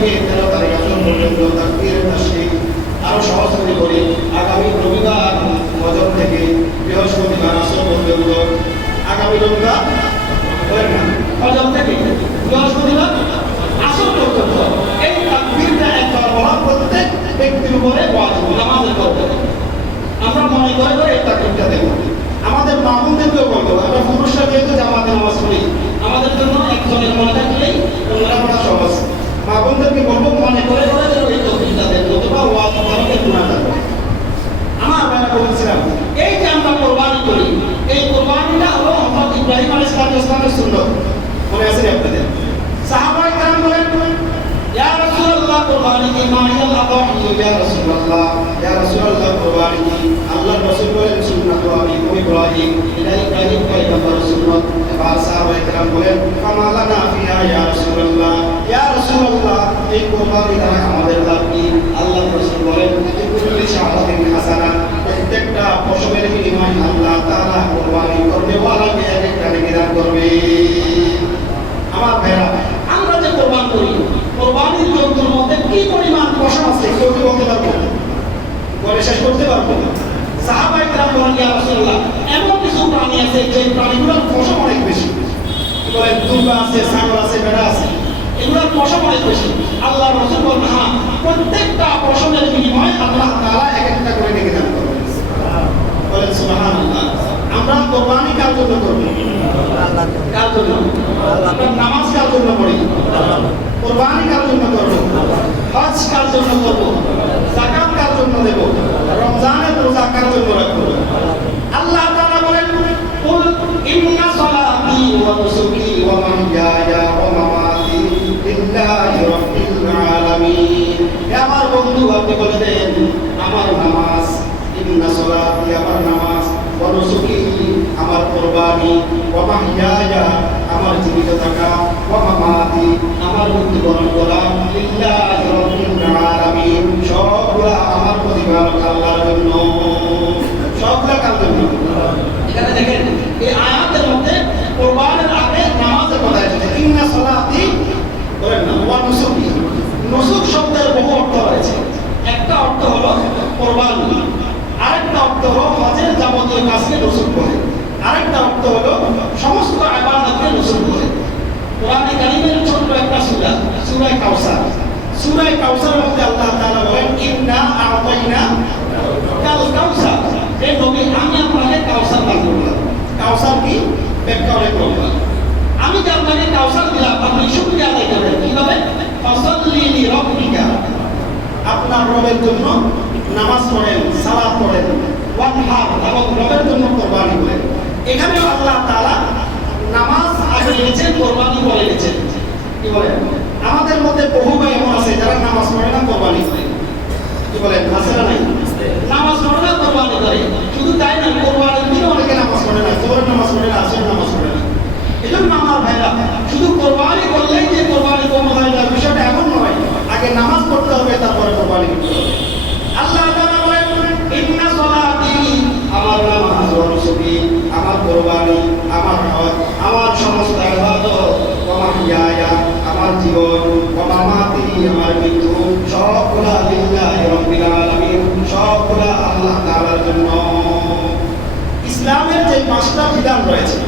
থেকে 13 তারিখ আসর পর্যন্ত তাকবীর তাশরীক আরো সহজ করে করি। আগামী রবিবার ফজর থেকে বৃহস্পতিবার আসর পর্যন্ত, আগামী রবিবার ফজর থেকে বৃহস্পতিবার আসর পর্যন্ত এই তাকবীরটা একবার বলা প্রত্যেক ব্যক্তির উপরে ওয়াজিব, নামাজের করতে। আমরা মনে করে এই তাকবীরটা দেব, আমাদের মামুনদেরকেও বলবো। আমরা পুরুষরা যেহেতু জামাতে নামাজ পড়ি, আমাদের জন্য একজনের মনে থাকলেই অন্যরা পড়া সহজ। মামুনদেরকে বলবো মনে করে এই তাকবীরটা দেব, অথবা ওয়াজ করাকে গুনাহ থাকবে। আমার ভাইরা বলছিলাম, এই যে আমরা কোরবানি করি, এই কোরবানিটা হলো হযরত ইব্রাহিম আলাইহিস সালামের সুন্নাত। মনে আছে আপনাদের? সাহাবায়ে কেরাম বলেন, ইয়া রাসূলুল্লাহ কুরবানি কি মাইয়াল আদাহি, ইয়া রাসূলুল্লাহ, ইয়া রাসূলুল্লাহ কুরবানি কি? আল্লাহর রাসূল বলেন সুন্নাত আমি ইব্রাহিম, এটা ইব্রাহিম পয়গম্বরের সুন্নাত। এবার সাহাবায়ে কেরাম বলেন, ফামালানা ফিহা ইয়া রাসূলুল্লাহ, ইয়া রাসূলুল্লাহ, এই কুরবানি দ্বারা আমাদের লাভ কি? আল্লাহর রাসূল বলেন, কুল্লি শাআতিন হাসানা, প্রত্যেকটা পশমের বিনিময়ে আল্লাহ তাআলা কুরবানি করবে, ওয়ালাকে একটা নেকি দান করবে। আমার ভাইরা, আমরা যে কোরবান করি, কোরবানির জন্তুর মধ্যে কি পরিমাণ পশম আছে কেউ কি বলতে পারবো? বলে শেষ করতে পারবো না। সাহাবায়ে কেরাম বলেন, ইয়া রাসূলুল্লাহ, এমন কিছু প্রাণী আছে যে প্রাণীগুলোর পশম অনেক বেশি। বলেন দুর্বা আছে, ছাগল আছে, ভেড়া আছে, এগুলোর পশম অনেক বেশি। আল্লাহর রাসূল বলেন, হ্যাঁ, প্রত্যেকটা পশমের বিনিময়ে আল্লাহ তাআলা এক একটা করে নেকি দান করবেন। বলেন সুবহানাল্লাহ। আমরা কোরবানি কার জন্য করব? আল্লাহ। কার জন্য? আল্লাহ। আমরা নামাজ কার জন্য পড়ি? আল্লাহ। কোরবানি কার জন্য করব? হজ কার জন্য করব? যাকাত কার জন্য দেব? রমজানের রোজা কার জন্য রাখব? আল্লাহ তাআলা বলেন, কুল ইন্না সালাতি ওয়া নুসুকি ওয়া মাহইয়ায়া ওয়া মামাতি লিল্লাহি রাব্বিল আলামিন। হে আমার বন্ধু, আপনি বলে দেন, আমার নামাজ, ইন্না সালাতি আমার নামাজ, ওয়া নুসুকি আমার কুরবানি, ওয়া মাহইয়ায়া আমার জীবিত থাকা, ওয়া মামাতি আমার মৃত্যুবরণ করা, লিল্লাহি রাব্বিল আলামিন, সবগুলা আমার প্রতিপালক আল্লাহর জন্য। সবগুলা কার জন্য? এখানে দেখেন এই আয়াতের মধ্যে কুরবানের আগে নামাজের কথা এসেছে। ইন্না সালাতি বলেন না, ওয়া নুসুকি। নুসুক শব্দের বহু অর্থ রয়েছে। একটা অর্থ হলো কুরবানি, আরেকটা অর্থ হলো হজের যাবতীয় কাজকে নুসুক বলে, আরেকটা অর্থ হলো সমস্ত ইবাদতকে নুসুক বলে। কোরআনে কারীমের ছোট্ট একটা সূরা, সূরা কাউসার। সূরা কাউসারের মধ্যে আল্লাহ তাআলা বলেন, ইন্না আ'তাইনা কাল কাউসার। এই নবী, আমি আপনাকে কাউসার দান করলাম। কাউসার কি? ব্যাখ্যা অনেক লম্বা। আমি যে আপনাকে কাউসার দিলাম, আপনি শুকরিয়া আদায় করবেন কিভাবে? ফাসাল্লি লিরাব্বিকা, আপনার রবের জন্য নামাজ পড়েন, সালাত পড়েন, ওয়ানহার এবং রবের জন্য কুরবানি করেন। এখানে আল্লাহ তাআলা নামাজ আগে এনেছেন, কুরবানি পরে এনেছেন। কি বলেন? আমাদের মধ্যে বহু ভাই এমন আছে যারা নামাজ পড়ে না, কুরবানি করে। কি বলেন? আছে না নাই? নামাজ পড়ে না, কুরবানি করে। শুধু তাই না, কুরবানির দিনে অনেকে নামাজ পড়ে না, জোহরের নামাজ পড়ে না, আসরের নামাজ পড়ে না। এজন্য আমার ভাইরা, শুধু কুরবানি করলেই যে কুরবানি কবুল হয়ে যাবে বিষয়টা এমন নয়। আগে নামাজ পড়তে হবে, তারপরে কুরবানি করতে হবে। আল্লাহ তাআলা বলেন, ইন্না সালাতি আমার নামাজ, ওয়া নুসুকি আমার কুরবানি, আমার হজ, আমার সমস্ত ইবাদত, ওয়া মাহইয়ায়া আমার জীবন, ওয়া মামাতি আমার মৃত্যু, সবগুলা লিল্লাহি রাব্বিল আলামিন, সবগুলা আল্লাহ তাআলার জন্য। ইসলামের যে 5টা বিধান রয়েছে,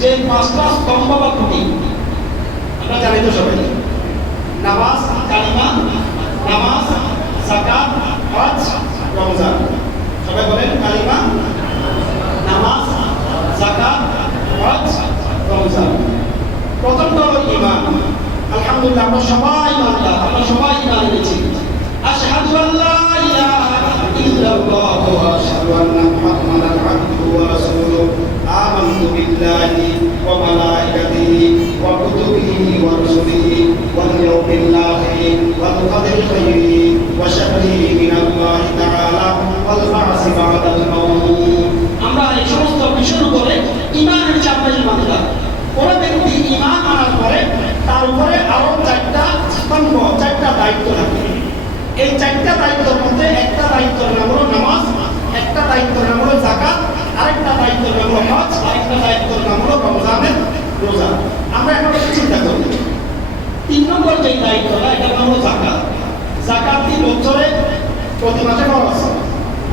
যে 5টা স্তম্ভ বা খুঁটি, আমরা জানি তো সবাই, নামাজ, কালিমা, নামাজ, যাকাত, হজ, রমজান। সবাই বলেন কালিমা, নামাজ, যাকাত, হজ, রমজান। প্রথমটা হলো ঈমান। আলহামদুলিল্লাহ, আমরা সবাই ইমানদার, আমরা সবাই ঈমান এনেছি। আশহাদু আল্লা ইলাহা ইল্লাল্লাহ ওয়া আশহাদু আন্না মুহাম্মাদান আবদুহু ওয়া রাসূলুহু। আমানতু বিল্লাহি ওয়া মালাইকাতিহি ওয়া কুতুবিহি ওয়া রুসুলিহি ওয়াল ইয়াউমিল আখির ওয়াল কদরি খাইরিহি ওয়া শাররিহি মিনাল্লাহি তাআলা ওয়াল বা'সি বা'দাল মাউত। আমরা এই সমস্ত বিষয়ের উপরে ঈমান এনেছি, আমরা ঈমানদার। কোন ব্যক্তি ঈমান আনার পরে তার উপরে আরো 4টা স্তম্ভ, 4টা দায়িত্ব থাকে। এই 4টা দায়িত্বের মধ্যে একটা দায়িত্বের নাম হলো নামাজ, একটা দায়িত্বের নাম হলো যাকাত, আরেকটা দায়িত্বের নাম হলো হজ, আরেকটা দায়িত্বের নাম হলো রমজানের রোজা। আমরা এখন চিন্তা করি 3 নম্বর যে দায়িত্বটা, এটা নাম জাকাতটি বছরে প্রতি মাসে খরচ